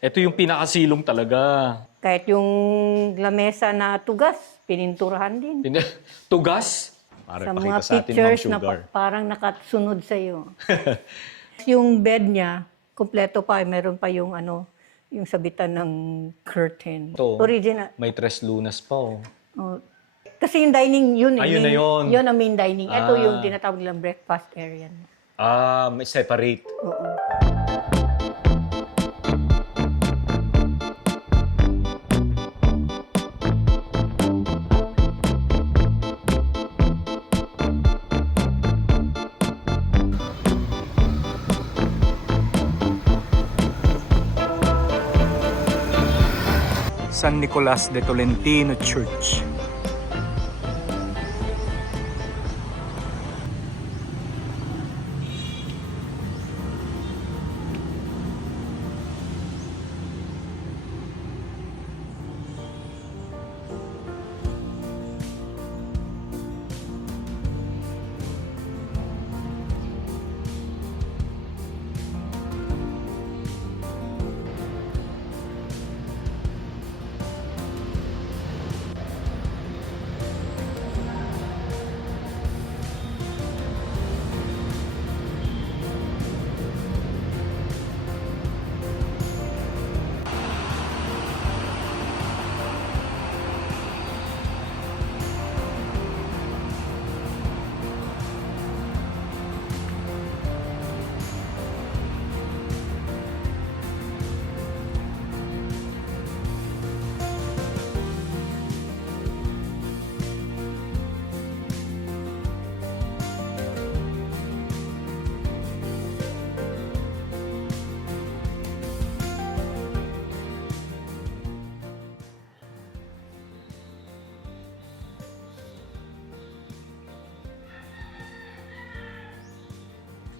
Ito yung pinakasilong talaga. Kahit yung lamesa na tugas, pininturahan din. Tugas? Para Sa mga ipakita sa atin, Ma'am pictures na Sugar. parang nakasunod sa iyo. Yung bed niya, kumpleto pa, meron pa yung yung sabitan ng curtain. Ito, Original. may tres lunas pa, oh. Oh. Kasi yung dining, yun eh. Ayun na yun. Yun ang main dining. Ito Ah. yung tinatawag nilang breakfast area. May separate. Oo. San Nicolas de Tolentino Church.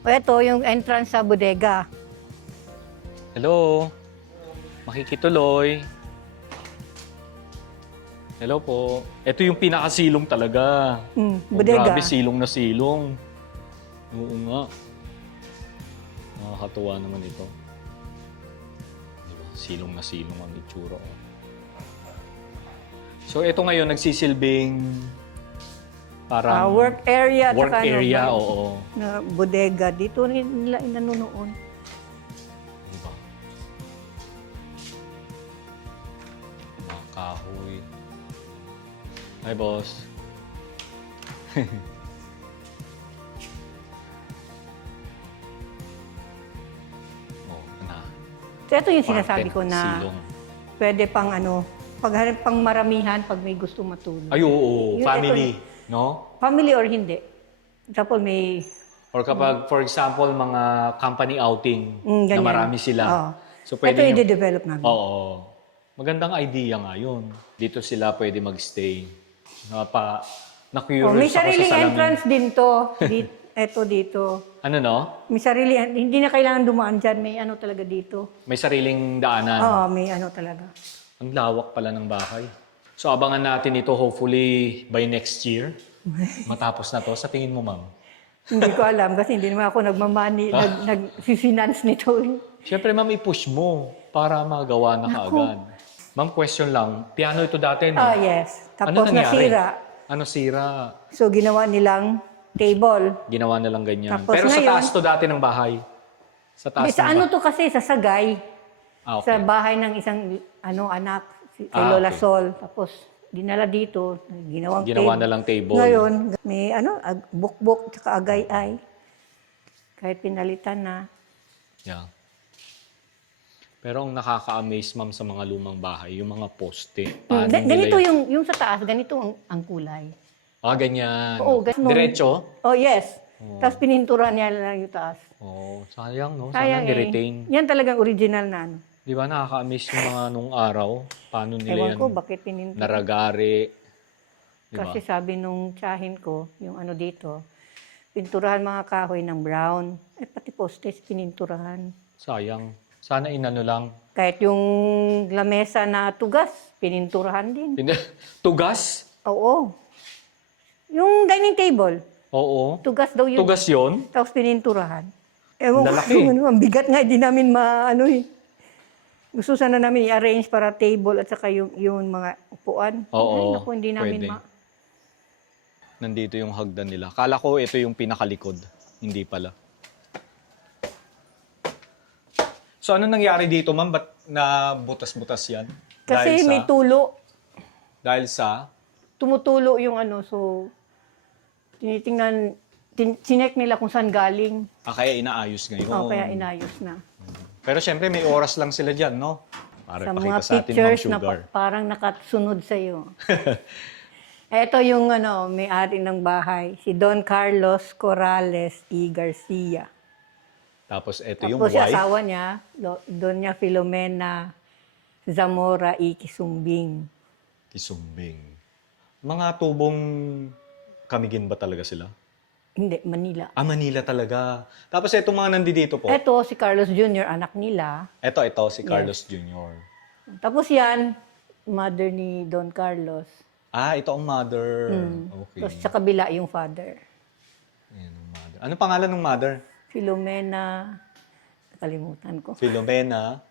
O ito, yung entrance sa bodega. Hello? Makikituloy. Hello po. Ito yung pinakasilong talaga. Oh, Bodega. grabe, silong na silong. Oo nga. Nakakatuwa naman ito. Diba? Silong na silong ang itsura. Oh. So ito ngayon nagsisilbing parang Work area. work tsaka area, oo. Na bodega. Dito rin nila inanunoon. Diba? Mga kahoy. Hi, boss. Oh, na. So ito yung sinasabi ko na Silong. pwede pang pang maramihan pag may gusto matulog. Ay, oo. Yun, Family, no? Family or hindi. Tapos may Or kapag, for example, mga company outing na ganyan. marami sila. Oo. So, Ito pwede yung i-develop namin. Oo. Magandang idea nga yun. Dito sila pwede magstay. Na-curious May ako sa sariling salamin. entrance din to. Ito dito. Ano, no? May sarili, hindi na kailangan dumaan dyan. May talaga dito. May sariling daanan. Oo, may talaga. Ang lawak pala ng bahay. So, abangan natin ito hopefully by next year. Matapos na to. Sa tingin mo, ma'am? Hindi ko alam kasi hindi naman ako nagmamani, nag-finance nito. Siyempre, ma'am, i-push mo para magawa na kaagad. Ma'am, question lang. Piano ito dati, no? Yes. Ano Tapos nangyari? nasira. Ano sira? So ginawa nilang table. Ginawa na lang ganyan. Tapos Pero sa ngayon- taas to dati ng bahay. Sa taas Sa ng to kasi, sa Sagay. Ah, Sa okay. bahay ng isang anak, kay Ah, Lola okay. Sol. Tapos dinala dito, ginawang Ginawa table. na lang table. Ngayon, may bukbok, tsaka agay-ay. Kahit pinalitan na. Yeah. Pero ang nakaka-amaze, ma'am, sa mga lumang bahay, yung mga poste. Paano nila Ganito yun? yung sa taas, ganito ang kulay. Ah, ganyan. Oo, ganun. Diretso? Oh, yes. Tapos pinintura niya lang yung taas. Oo, sayang, no? Sayang Sana ni-retain. Yan talagang original na Di ba nakaka-amaze yung mga nung araw? Paano nila Ewan yan ko, bakit pinintura. naragari? Di ba? Kasi sabi nung tsahin ko, yung dito, pinturahan mga kahoy ng brown. Pati postes, pininturahan. Sayang. Sana inano lang. Kahit yung lamesa na tugas, pininturahan din. Tugas? Oo. Yung dining table, Oo. tugas daw yun. Tugas yun? Tapos pininturahan. Ewan ko, Lalaki. ang bigat nga, hindi namin Gusto sana namin i-arrange para table at saka yung mga upuan. Oo, Ay, naku, hindi namin pwede. Nandito yung hagdan nila. Kala ko ito yung pinakalikod. Hindi pala. So, ano nangyari dito, ma'am? Ba't na butas-butas yan? Kasi may tulo. Dahil sa... Tumutulo yung ano, so tinitingnan, sinek nila kung saan galing. kaya inaayos ngayon. O, kaya inayos na. Pero syempre, may oras lang sila dyan, no? Para Sa ipakita mga sa atin, Ma'am pictures na Sugar. parang nakasunod sa'yo. Ito yung may-ari ng bahay, si Don Carlos Corrales E. Garcia. Tapos, ito yung Tapos wife. asawa niya, Doña Filomena Zamora E. Kisumbing. Kisumbing. Mga tubong Kamigin ba talaga sila? Hindi, Manila. Manila talaga. Tapos itong mga nandito po. Ito, si Carlos Jr., anak nila. Ito, si Carlos Jr. Tapos yan, mother ni Don Carlos. Ito ang mother. Okay. Tapos sa kabila yung father. Ayan ang mother. Ano pangalan ng mother? Filomena, nakalimutan ko. Filomena.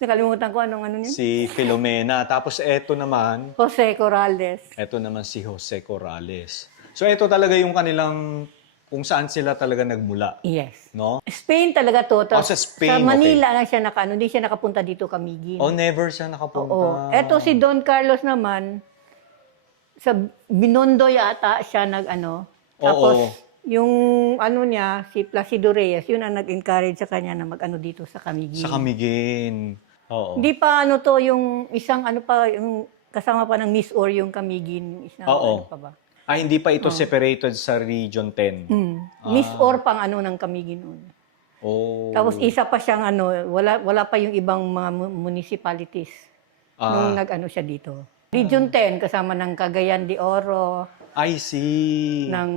Nakalimutan ko anong ano niya. Si Filomena. Tapos ito naman, Jose Corrales. ito naman si Jose Corrales. So ito talaga yung kanilang, kung saan sila talaga nagmula. Yes. No? Spain talaga to. Tapos sa Spain, Manila lang siya hindi siya nakapunta dito Camiguin. Never siya nakapunta. Oo. Eto si Don Carlos naman, sa Binondo yata siya Tapos yung niya, si Placido Reyes, yun ang nag-encourage sa kanya na mag dito sa Camiguin. Sa Camiguin. Oo. Hindi pa yung isang yung kasama pa ng Miss Or yung Camiguin. Oo. Pa ba? Hindi pa ito separated sa Region 10. Miss Or pang ng Camiguin noon. Oh. Tapos isa pa siyang wala pa yung ibang mga municipalities nung siya dito. Region 10 kasama ng Cagayan de Oro, I see. ng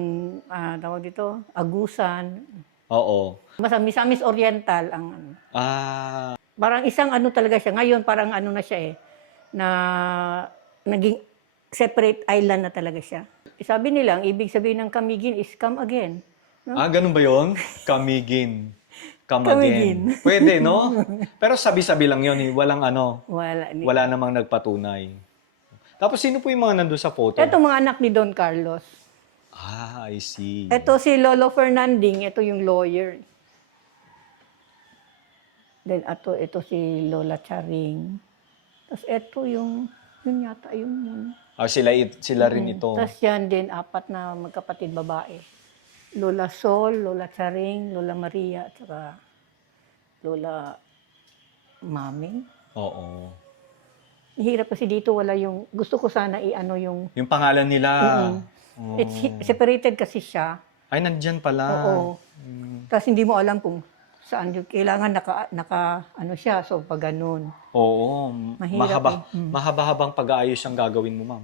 tawag dito, Agusan. Oo. Misamis Oriental ang Parang isang talaga siya. Ngayon parang na siya na naging separate island na talaga siya. Sabi nila, ang ibig sabihin ng Camiguin is come again. No? Ganun ba yun? Camiguin. Come Camiguin. again. Pwede, no? Pero sabi-sabi lang yun. Walang Wala. wala namang nagpatunay. Tapos sino po yung mga nandun sa photo? Ito mga anak ni Don Carlos. I see. Ito si Lolo Fernanding, ito yung lawyer. Then ito si Lola Charing. Tapos ito yun yata yun. Sila rin ito. Tapos yan din, 4 na magkapatid babae. Lola Sol, Lola Charing, Lola Maria, at saka Lola Mami. Oo. Hirap kasi dito wala gusto ko sana yung... Yung pangalan nila. It's separated kasi siya. Nandyan pala. Oo. Tapos hindi mo alam kung saan yung kailangan naka siya. So, pag ganun. Oo. Mahirap Mahaba-habang pag-aayos ang gagawin mo, ma'am.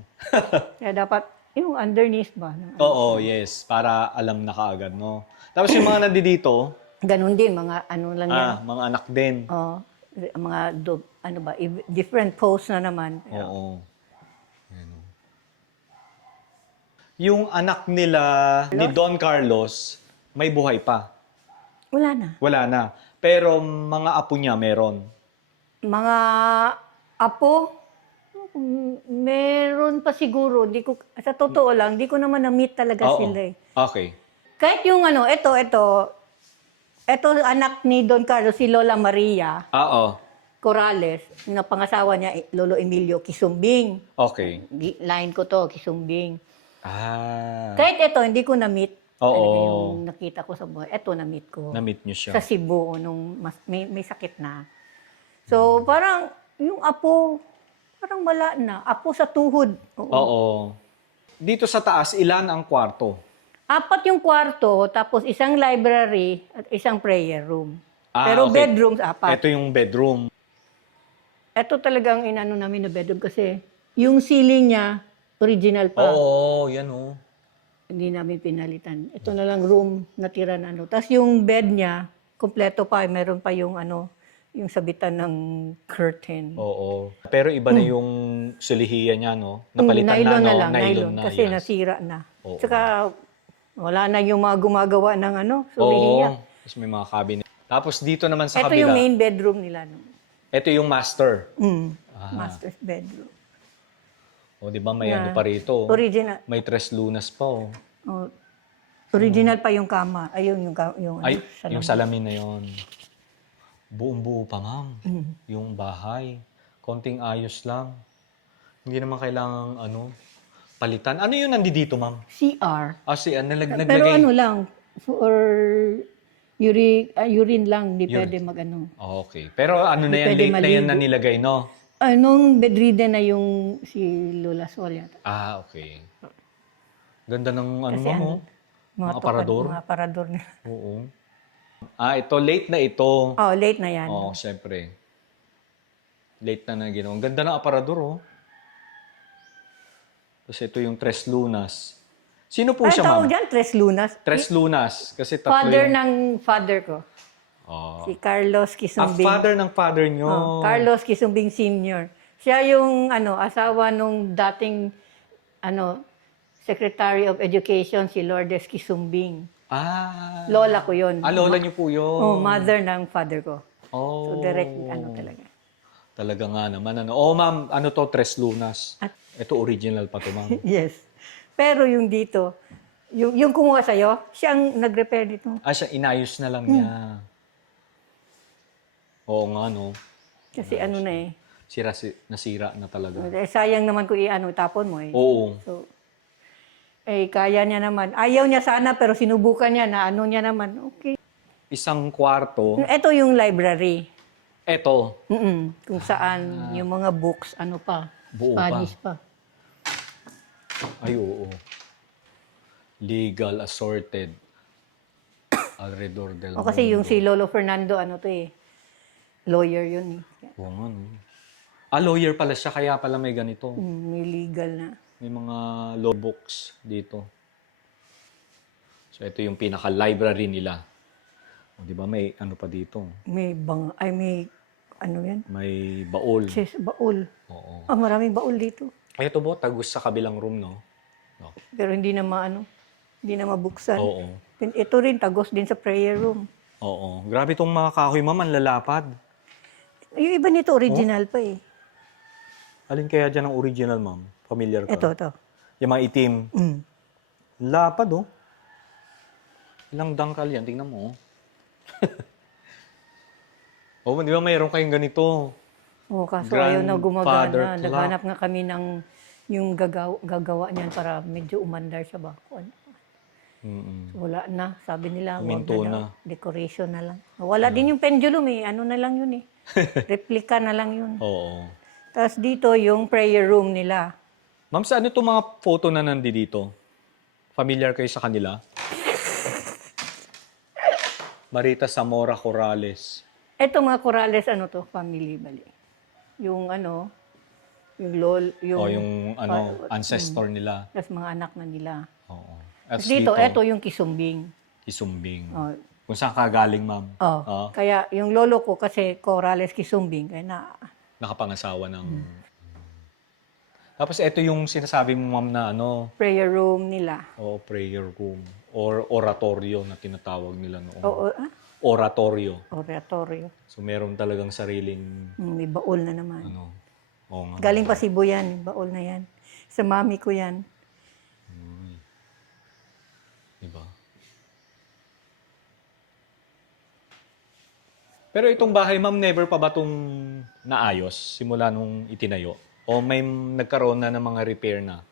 Kaya dapat yung underneath ba? Oo, yes. Para alam na kaagad, no? Tapos yung mga nandito, Ganun din, mga lang yan. mga anak din. Mga different posts na naman. Oo. Ayan, oh. Yung anak nila ni Don Carlos, may buhay pa. Wala na. Wala na. Pero mga apo niya meron. Mga apo, meron pa siguro. Sa totoo lang, di ko naman na-meet talaga sila eh. Okay. Kahit yung ito anak ni Don Carlos, si Lola Maria Oo. Corrales, na pangasawa niya, Lolo Emilio Kisumbing. Okay. Line ko to, Kisumbing. Ah. Kahit ito, hindi ko na-meet. Oo. Talaga yung nakita ko sa buhay. Ito, na-meet ko. Na-meet niyo siya. Sa Cebu, nung may sakit na. So, parang, yung apo, parang wala na. Apo sa tuhod. Oo. Dito sa taas, ilan ang kwarto? 4 yung kwarto, tapos isang library at isang prayer room. Pero okay. bedrooms, 4. Ito yung bedroom. Ito talagang inano namin na bedroom kasi yung ceiling niya, original pa. Oo, yan oh. Hindi namin pinalitan. Ito na lang room natira na Tapos yung bed niya, kompleto pa. Meron pa yung yung sabitan ng curtain. Oo. Pero iba na yung sulihiya niya, no? Napalitan nylon na, no? lang, nylon. Kasi yes. nasira na. Oo. Tsaka wala na yung mga gumagawa ng Oo. sulihiya. Tapos may mga cabinet. Tapos dito naman sa Ito kabila. yung main bedroom nila. No? Ito yung master. Master's bedroom. O, di ba may Yeah. ano pa rito? Original. May tres lunas pa, oh. Oh, original pa yung kama. Ayun, yung Ay, salamin. yung salamin na yon. Buong-buo pa, ma'am. Mm. Yung bahay. Konting ayos lang. Hindi naman kailangang, palitan. Ano yun nandito, ma'am? CR. Naglagay. Pero ano lang, for urine lang, hindi pwede mag-ano. Oh, okay. Pero ano na yan, Pwede late na yan na maligo. nilagay, no? Nung bedridden na yung si Lola Sol yata. Okay. Ganda ng ano, Kasi ma'am, ano, oh. Mga aparador. Mga aparador na. Oo. Ito, late na ito. Oh, late na yan. Oo, syempre. Late na ginawa. Ang ganda ng aparador, oh. Tapos ito yung Tres Lunas. Sino po Ay, siya, tawag ma'am? dyan, Tres Lunas. Tres Lunas. Kasi tatlo Father yung... ng father ko. Oh. Si Carlos Kisumbing. Father ng father nyo. Carlos Kisumbing Sr. Siya yung asawa nung dating Secretary of Education, si Lourdes Kisumbing. Lola ko yun. Lola nyo po yun. Mother ng father ko. Oh. So direct talaga. Talaga nga naman. Ma'am, ano to? Tres Lunas. Ito original pa to, ma'am. Yes. Pero yung dito, yung kumuha sa'yo, siya ang nag-repair dito. Siya, inayos na lang niya. Oo nga, no? Kasi Nasira na talaga. sayang naman kung tapon mo eh. Oo. So, kaya niya naman. Ayaw niya sana pero sinubukan niya na niya naman. Okay. Isang kwarto. Ito yung library. Ito. Kung saan yung mga books, Buo pa. Spanish pa. Ay, oo. Legal, assorted. Alrededor del Kasi yung mundo. si Lolo Fernando, lawyer yun eh. Oo nga, no? Lawyer pala siya, kaya pala may ganito. May legal na. May mga law books dito. So, ito yung pinaka-library nila. O, di ba? May ano pa dito. May yan? May baul. Baul. Oo. Maraming baul dito. Ito po, tagus sa kabilang room, no? Pero hindi na hindi na mabuksan. Oo. Ito rin, tagos din sa prayer room. Oo. Grabe itong mga kahoy, ma'am. Ang lalapad. Yung iba nito, original pa eh. Alin kaya dyan ang original, ma'am? Familiar ka? Ito. Yung mga itim. Mm. Lapad, oh. Ilang dangkal yan. Tingnan mo, oh. Di ba mayroon kayong ganito? Kaso ayaw na Grandfather gumagana. clock. Naghanap nga kami ng yung gagawa niyan para medyo umandar siya ba? Wala na. Sabi nila, wag Huminto na. na. Decoration na lang. Wala din yung pendulum eh. Na lang yun eh. Replica na lang yun. Oo. Tapos dito yung prayer room nila. Ma'am, saan itong mga photo na nandito? Familiar kayo sa kanila? Marita Zamora Corrales. Ito mga Corrales, family bali. Yung yung ancestor nila. Tapos mga anak na nila. Oo. Tapos dito, ito yung Kisumbing. Isumbing. Oh. Kung saan ka galing, ma'am? Kaya yung lolo ko kasi Corrales Kisumbing, kaya Nakapangasawa ng... Tapos ito yung sinasabi mo, ma'am, na prayer room nila. prayer room. Or oratorio na tinatawag nila noon. Oratorio. Oratorio. So, meron talagang sariling... May baul na naman. Oo nga. Galing pa Cebu yan, baul na yan. Sa mami ko yan. Diba? Pero itong bahay, ma'am, never pa ba itong naayos simula nung itinayo? O may nagkaroon na ng mga repair na?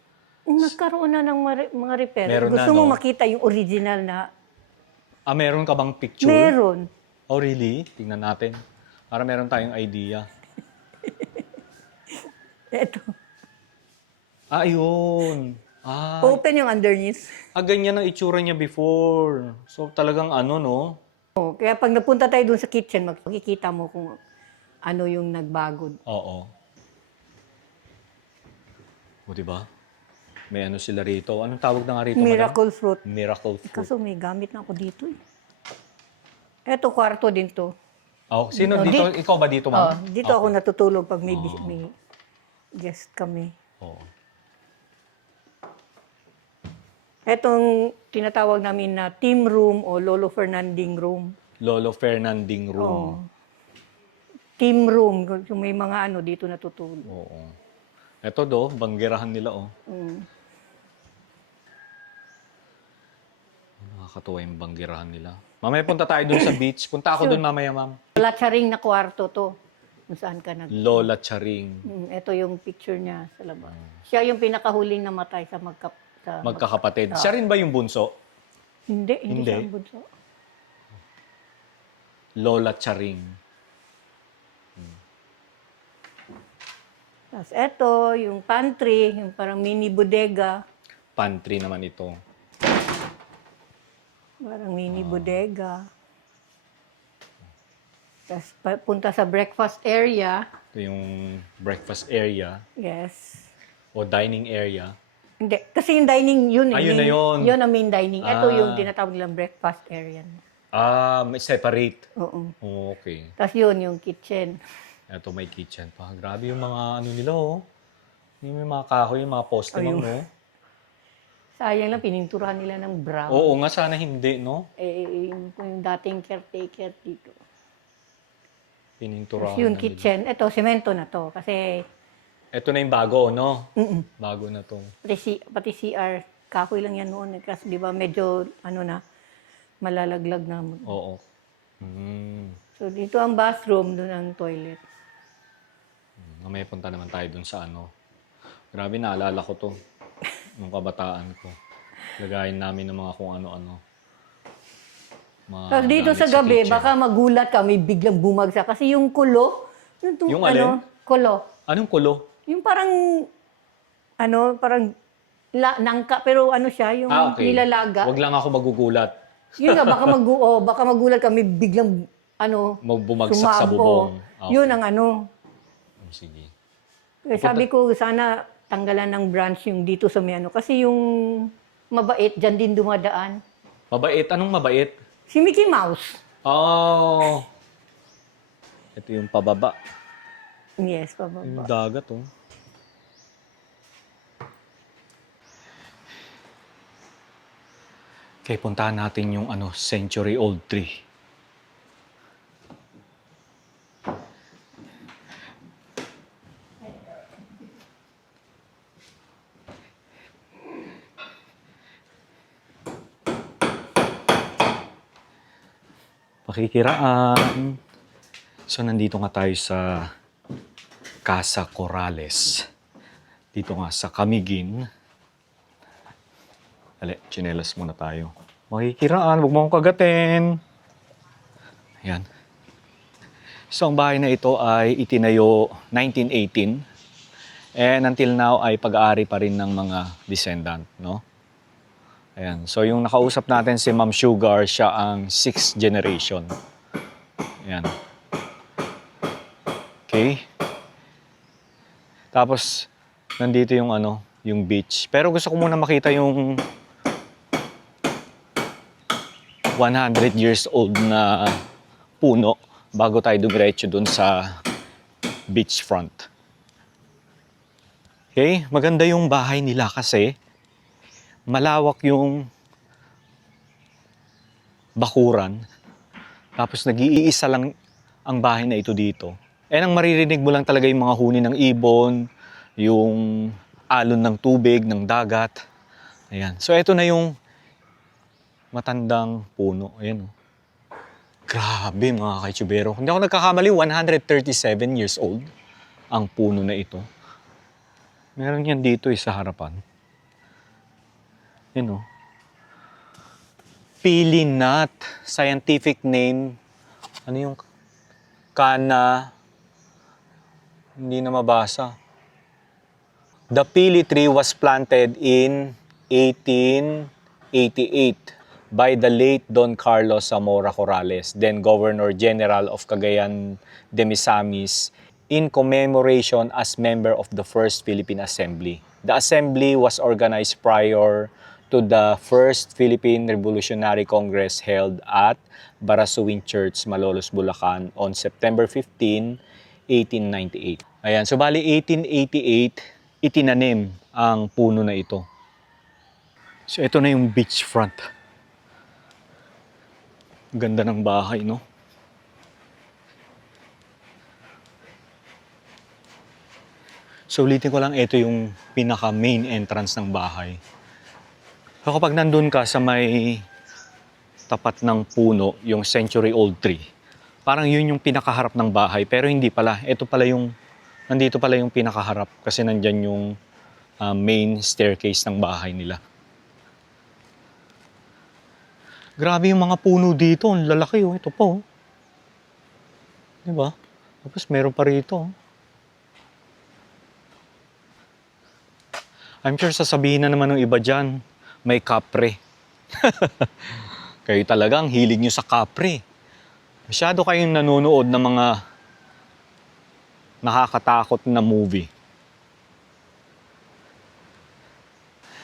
Nagkaroon na ng mga repair. Meron Gusto na, mo no? makita yung original na? Meron ka bang picture? Meron. Oh, really? Tingnan natin. Para meron tayong idea. Ito. Ayun. Open yung underneath. Ganyan ang itsura niya before. So, talagang no? Kaya pag napunta tayo dun sa kitchen, makikita mo kung ano yung nagbago. Oo. O, diba? May sila rito. Anong tawag na nga rito, Miracle fruit. Miracle fruit. Kaso may gamit na ako dito eh. Ito, kwarto din to. Sino dito? Ikaw ba dito, ma'am? Dito ako natutulog pag may guest kami. Oo. Etong tinatawag namin na team room o Lolo Fernanding room. Lolo Fernanding room. steam room. Kung may mga ano, dito natutulog. Oo. Ito banggerahan nila, oh. Mm. Nakakatuwa yung banggerahan nila. Mamaya punta tayo dun sa beach. Punta ako dun mamaya, ma'am. Wala charing na kwarto to. Kung saan ka nag... Lola Charing. Ito yung picture niya sa labas. Siya yung pinakahuling namatay sa Magkakapatid. Siya rin ba yung bunso? Hindi Hindi. siya ang bunso. Lola Charing. Tapos ito, yung pantry, yung parang mini bodega. Pantry naman ito. Parang mini bodega. Tapos punta sa breakfast area. Ito yung breakfast area Yes. o dining area. Hindi. Kasi yung dining, yun. Yun na yun. Yun ang main dining. Ito Ah. yung tinatawag nilang breakfast area. May separate. Oo. Oh, okay. Tapos yun, yung kitchen. Ito may kitchen pa. Grabe yung mga ano nila, oh. Yung may mga kahoy, yung mga poste Ayun. lang, no? Sayang lang, pininturahan nila ng brown. Oo nga, sana hindi, no? Yung dating caretaker dito. Pininturahan Tapos yung na nila. kitchen, ito, semento na to. Kasi, Ito na yung bago, no? mm-mm. Bago na to. Pati CR, kahoy lang yan noon. Kasi di ba medyo, malalaglag na. Oo. So, dito ang bathroom, doon ang toilet. May punta naman tayo dun sa ano. Grabe, naalala ko to. Nung kabataan ko. Lagayin namin ng mga kung ano-ano. Mga Tapos dito gamit sa gabi, kitchen. baka magulat ka, may biglang bumagsak. Kasi yung kulo, Yung alin? kulo. Anong kulo? Yung parang, nangka, pero siya, yung Okay. nilalaga. Wag lang ako magugulat. Yun nga, baka magulat ka, may biglang, Bumagsak sa bubong. Okay. Yun ang Sige. Kaya sabi ko, sana tanggalan ng branch yung dito sa may Kasi yung mabait, dyan din dumadaan. Mabait? Anong mabait? Si Mickey Mouse. Oh. Ito yung pababa. Yes, Yung pababa. dagat, oh. Okay, puntahan natin yung century-old tree. Pakikiraan. So, nandito nga tayo sa Casa Corrales. Dito nga sa Camiguin. Dali, tsinelas muna tayo. Makikiraan, huwag mo akong kagatin. Ayan. So, ang bahay na ito ay itinayo 1918. And until now ay pag-aari pa rin ng mga descendant, no? Ayan. So, yung nakausap natin si Ma'am Sugar, siya ang 6th generation. Ayan. Okay. Tapos, nandito yung yung beach. Pero gusto ko muna makita yung 100 years old na puno bago tayo dumiretso dun sa beachfront. Okay, maganda yung bahay nila kasi malawak yung bakuran. Tapos nag-iisa lang ang bahay na ito dito. And ang maririnig mo lang talaga yung mga huni ng ibon, yung alon ng tubig, ng dagat. Ayan. So ito na yung matandang puno. Ayan, oh. Grabe mga kaitsubero. Hindi ako nagkakamali, 137 years old ang puno na ito. Meron yan dito sa harapan. Ayan, oh. Pili nut. Scientific name. Ano yung kana? Hindi na mabasa. The pili tree was planted in 1888 by the late Don Carlos Zamora Corrales, then Governor General of Cagayan de Misamis, in commemoration as member of the First Philippine Assembly. The assembly was organized prior to the First Philippine Revolutionary Congress held at Barasuing Church, Malolos, Bulacan on September 15, 1898. Ayan, so bali 1888, itinanim ang puno na ito. So ito na yung beachfront. Ganda ng bahay, no? So ulitin ko lang, ito yung pinaka main entrance ng bahay. So kapag nandun ka sa may tapat ng puno, yung century-old tree, parang yun yung pinakaharap ng bahay. Pero hindi pala. Nandito pala yung pinakaharap kasi nandyan yung main staircase ng bahay nila. Grabe yung mga puno dito. Ang lalaki oh. Ito po. Oh. Diba? Tapos meron pa rito. Oh. I'm sure sasabihin na naman ng iba dyan, may kapre. Kayo talagang hilig nyo sa kapre. Masyado kayong nanonood ng mga nakakatakot na movie.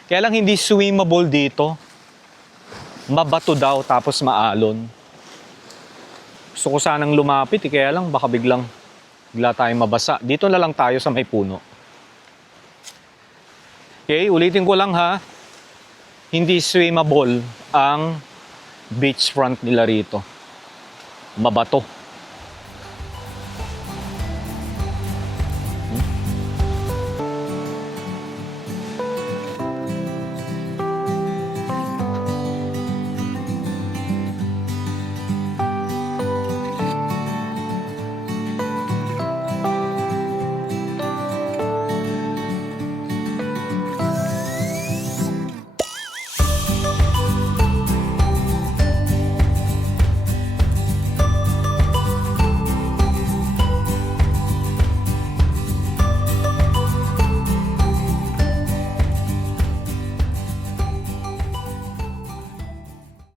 Kaya lang hindi swimmable dito. Mabato daw tapos maalon. Gusto ko sanang lumapit kaya lang baka bigla tayong mabasa. Dito na lang tayo sa may puno. Okay, ulitin ko lang ha. Hindi swimmable ang beachfront nila rito. Mabato.